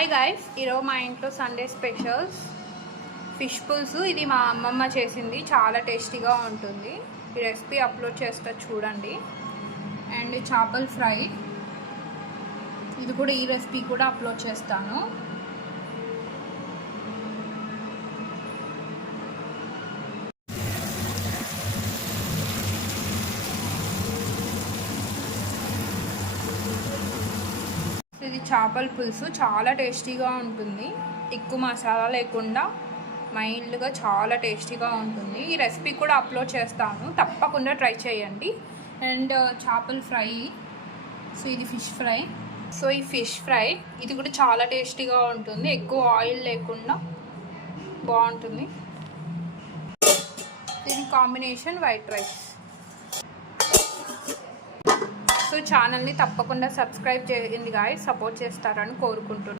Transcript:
Hi guys, ఈరోజు మా ఇంట్లో సండే స్పెషల్స్ ఫిష్ పులుసు. ఇది మా అమ్మమ్మ చేసింది, చాలా టేస్టీగా ఉంటుంది. ఈ రెసిపీ అప్లోడ్ చేస్తా చూడండి. అండ్ చేపల ఫ్రై, ఇది కూడా ఈ రెసిపీ కూడా అప్లోడ్ చేస్తాను. ఇది చేపల పులుసు చాలా టేస్టీగా ఉంటుంది. ఎక్కువ మసాలా లేకుండా మైల్డ్గా చాలా టేస్టీగా ఉంటుంది. ఈ రెసిపీ కూడా అప్లోడ్ చేస్తాను, తప్పకుండా ట్రై చేయండి. అండ్ చేపల ఫ్రై, సో ఇది ఫిష్ ఫ్రై. సో ఈ ఫిష్ ఫ్రై ఇది కూడా చాలా టేస్టీగా ఉంటుంది, ఎక్కువ ఆయిల్ లేకుండా బాగుంటుంది. దీని కాంబినేషన్ వైట్ రైస్. సో ఛానల్ని తప్పకుండా సబ్స్క్రైబ్ చేయండి గాయ్స్, సపోర్ట్ చేస్తారని కోరుకుంటున్నాను.